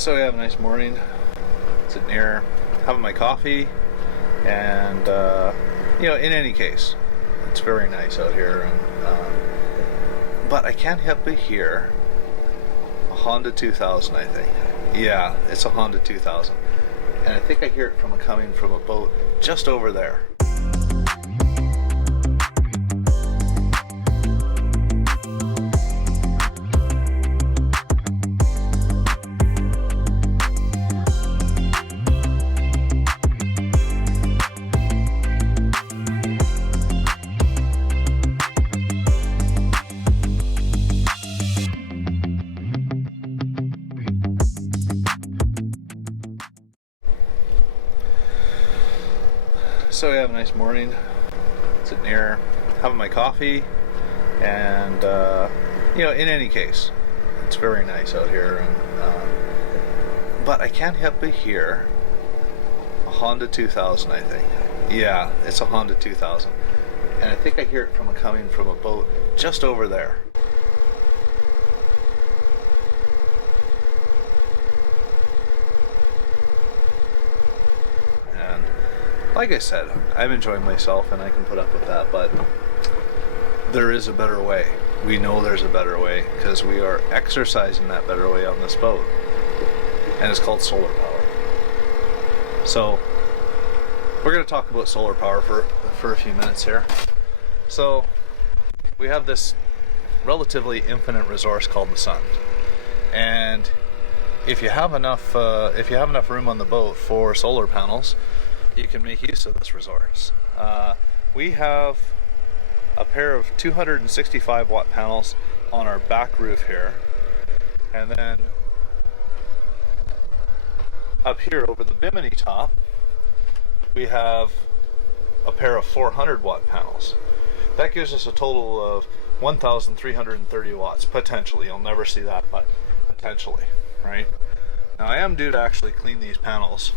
So I have a nice morning, sitting here having my coffee, and in any case, it's very nice out here, but I can't help but hear a Honda 2000, I think. Yeah, it's a Honda 2000, and I think I hear it coming from a boat just over there. So I have a nice morning, sitting here having my coffee, and in any case, it's very nice out here, but I can't help but hear a Honda 2000, I think. Yeah, it's a Honda 2000, and I think I hear it coming from a boat just over there. Like I said, I'm enjoying myself and I can put up with that, but there is a better way. We know there's a better way because we are exercising that better way on this boat, and it's called solar power. So we're going to talk about solar power for a few minutes here. So we have this relatively infinite resource called the sun, and if you have enough room on the boat for solar panels, you can make use of this resource. We have a pair of 265 watt panels on our back roof here, and then up here over the bimini top we have a pair of 400 watt panels. That gives us a total of 1,330 watts potentially. You'll never see that, but potentially, right? Now I am due to actually clean these panels,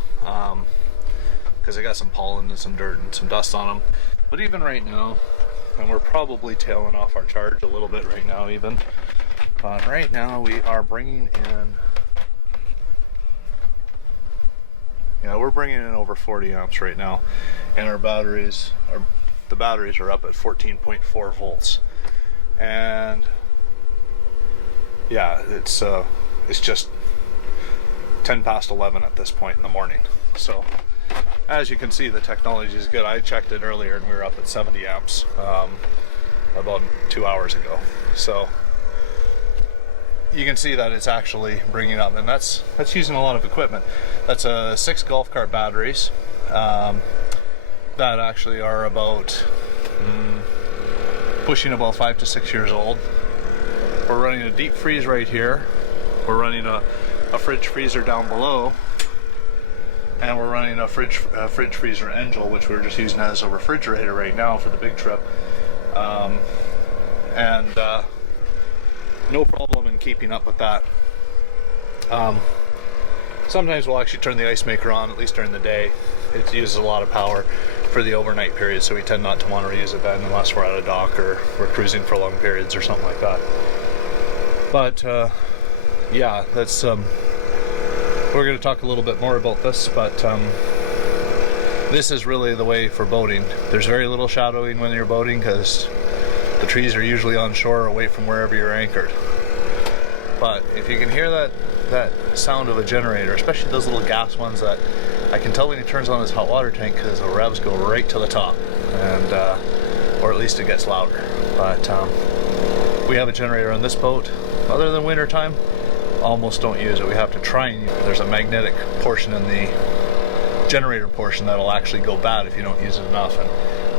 because I got some pollen and some dirt and some dust on them. But even right now, and we're probably tailing off our charge a little bit right now even, but right now we are bringing in, we're bringing in over 40 amps right now, and the batteries are up at 14.4 volts. And yeah, it's just 10 past 11 at this point in the morning. So as you can see, the technology is good. I checked it earlier and we were up at 70 amps about 2 hours ago. So you can see that it's actually bringing up, and that's using a lot of equipment. That's 6 golf cart batteries that actually are about pushing about 5 to 6 years old. We're running a deep freeze right here. We're running a fridge freezer down below. And we're running a fridge freezer Angel, which we're just using as a refrigerator right now for the big trip. No problem in keeping up with that. Sometimes we'll actually turn the ice maker on, at least during the day. It uses a lot of power for the overnight period, so we tend not to want to reuse it then unless we're at a dock or we're cruising for long periods or something like that. But yeah, that's we're going to talk a little bit more about this, but this is really the way for boating. There's very little shadowing when you're boating because the trees are usually on shore away from wherever you're anchored. But if you can hear that sound of a generator, especially those little gas ones that I can tell when he turns on his hot water tank because the revs go right to the top, and or at least it gets louder. But we have a generator on this boat. Other than winter time, almost don't use it. We have to try and there's a magnetic portion in the generator portion that'll actually go bad if you don't use it enough, and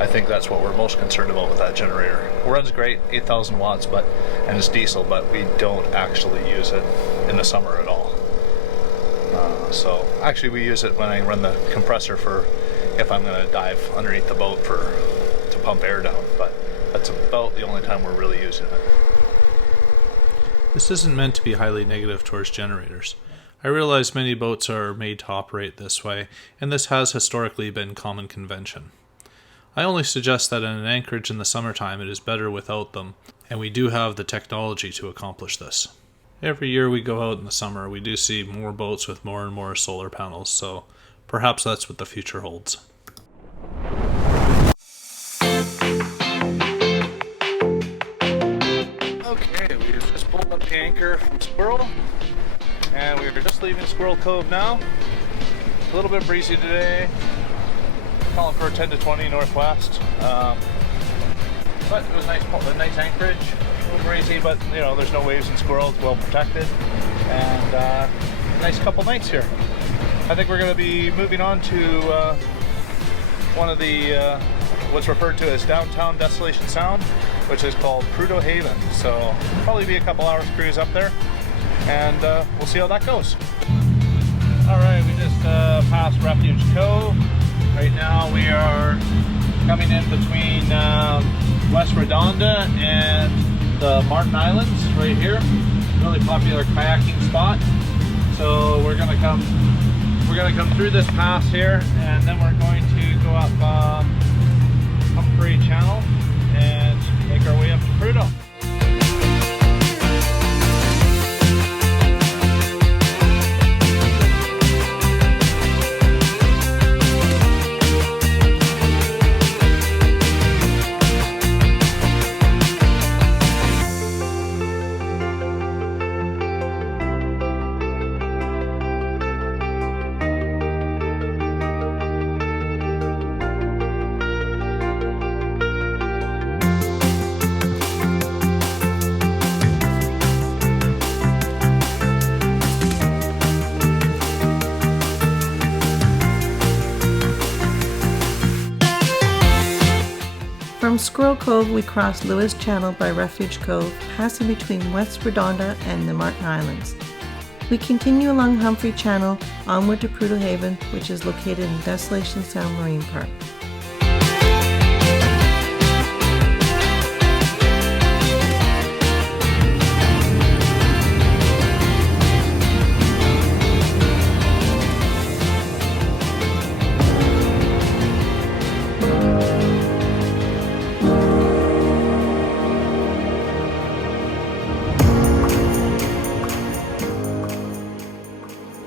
I think that's what we're most concerned about with that generator. It runs great, 8,000 watts, and it's diesel, but we don't actually use it in the summer at all. So actually we use it when I run the compressor for if I'm going to dive underneath the boat to pump air down, but that's about the only time we're really using it. This isn't meant to be highly negative towards generators. I realize many boats are made to operate this way, and this has historically been common convention. I only suggest that in an anchorage in the summertime it is better without them, and we do have the technology to accomplish this. Every year we go out in the summer, we do see more boats with more and more solar panels, so perhaps that's what the future holds. Okay, we just pulled up the anchor from Squirrel, and we were just leaving Squirrel Cove now. A little bit breezy today, calling for a 10 to 20 northwest, but it was a nice anchorage. A little breezy, but you know, there's no waves in Squirrel, it's well protected, and a nice couple nights here. I think we're going to be moving on to one of the what's referred to as downtown Desolation Sound, which is called Prideaux Haven. So probably be a couple hours cruise up there, and we'll see how that goes. All right, we just passed Refuge Cove. Right now we are coming in between West Redonda and the Martin Islands right here. Really popular kayaking spot. So we're gonna come through this pass here, and then we're going to go up Humphrey Channel and make our way up to Prideaux. From Squirrel Cove, we crossed Lewis Channel by Refuge Cove, passing between West Redonda and the Martin Islands. We continue along Humphrey Channel, onward to Prideaux Haven, which is located in Desolation Sound Marine Park.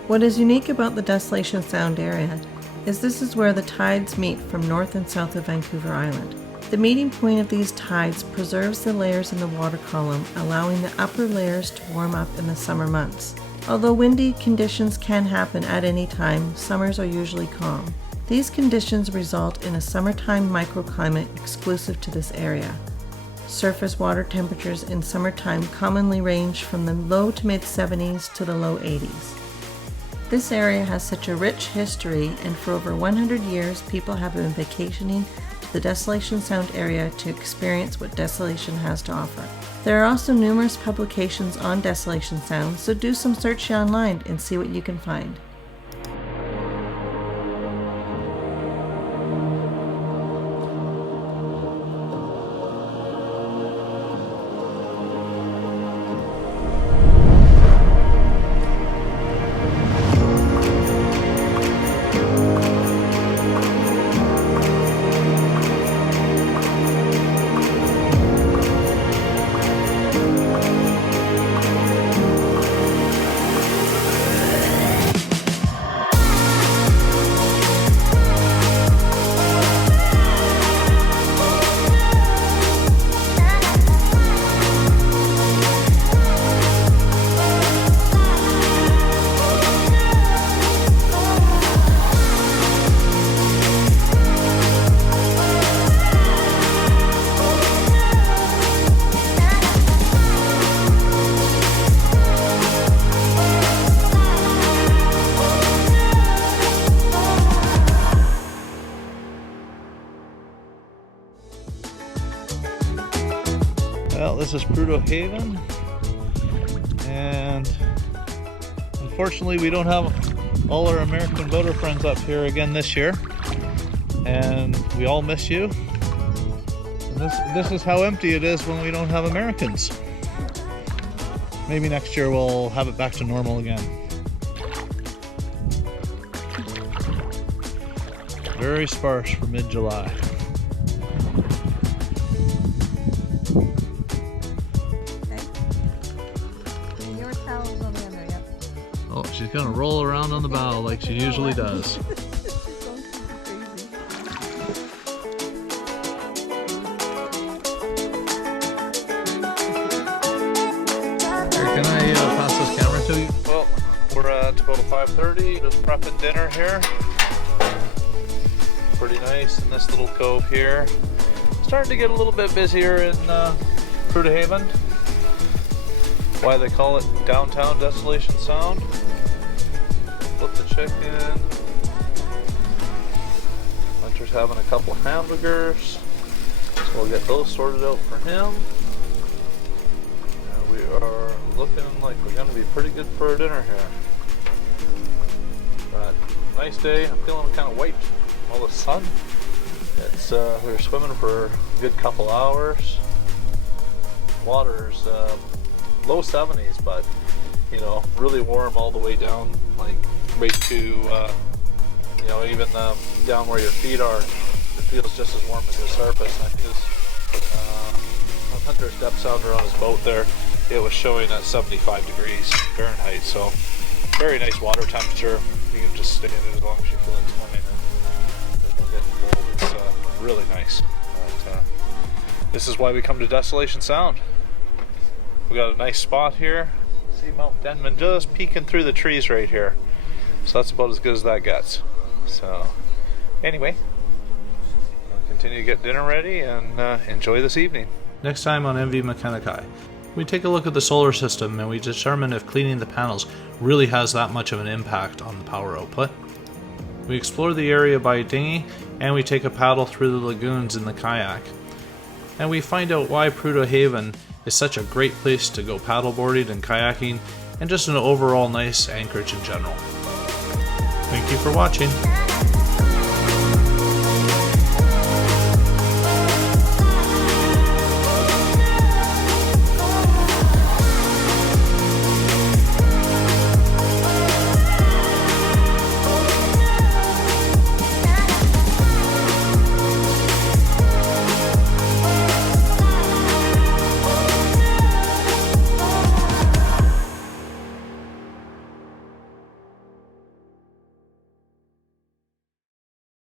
What is unique about the Desolation Sound area is this is where the tides meet from north and south of Vancouver Island. The meeting point of these tides preserves the layers in the water column, allowing the upper layers to warm up in the summer months. Although windy conditions can happen at any time, summers are usually calm. These conditions result in a summertime microclimate exclusive to this area. Surface water temperatures in summertime commonly range from the low to mid 70s to the low 80s. This area has such a rich history, and for over 100 years people have been vacationing to the Desolation Sound area to experience what Desolation has to offer. There are also numerous publications on Desolation Sound, so do some searching online and see what you can find. Well, this is Prideaux Haven, and unfortunately we don't have all our American boater friends up here again this year, and we all miss you. And this is how empty it is when we don't have Americans. Maybe next year we'll have it back to normal again. Very sparse for mid-July. Okay. she's gonna roll around on the bow like she usually does. Can I pass this camera to you? Well, we're at about 5:30, just prepping dinner here. Pretty nice in this little cove here. Starting to get a little bit busier in Prideaux Haven. Why they call it downtown Desolation Sound. Flip the chicken. Hunter's having a couple hamburgers, so we'll get those sorted out for him. We are looking like we're going to be pretty good for our dinner here. But nice day. I'm feeling kind of wiped from all the sun. It's we were swimming for a good couple hours. Water's low 70s, but you know, really warm all the way down, like right to you know, even down where your feet are. It feels just as warm as the surface. I think when Hunter stepped sounder on his boat there, it was showing at 75 degrees Fahrenheit, so very nice water temperature. You can just stay in it as long as you feel like swimming, and there's no getting cold. It's really nice. But, this is why we come to Desolation Sound. We got a nice spot here. See Mount Denman just peeking through the trees right here. So that's about as good as that gets. So anyway, I'll continue to get dinner ready and enjoy this evening. Next time on MV Makena Kai, we take a look at the solar system and we determine if cleaning the panels really has that much of an impact on the power output. We explore the area by dinghy and we take a paddle through the lagoons in the kayak. And we find out why Prideaux Haven is such a great place to go paddleboarding and kayaking, and just an overall nice anchorage in general. Thank you for watching.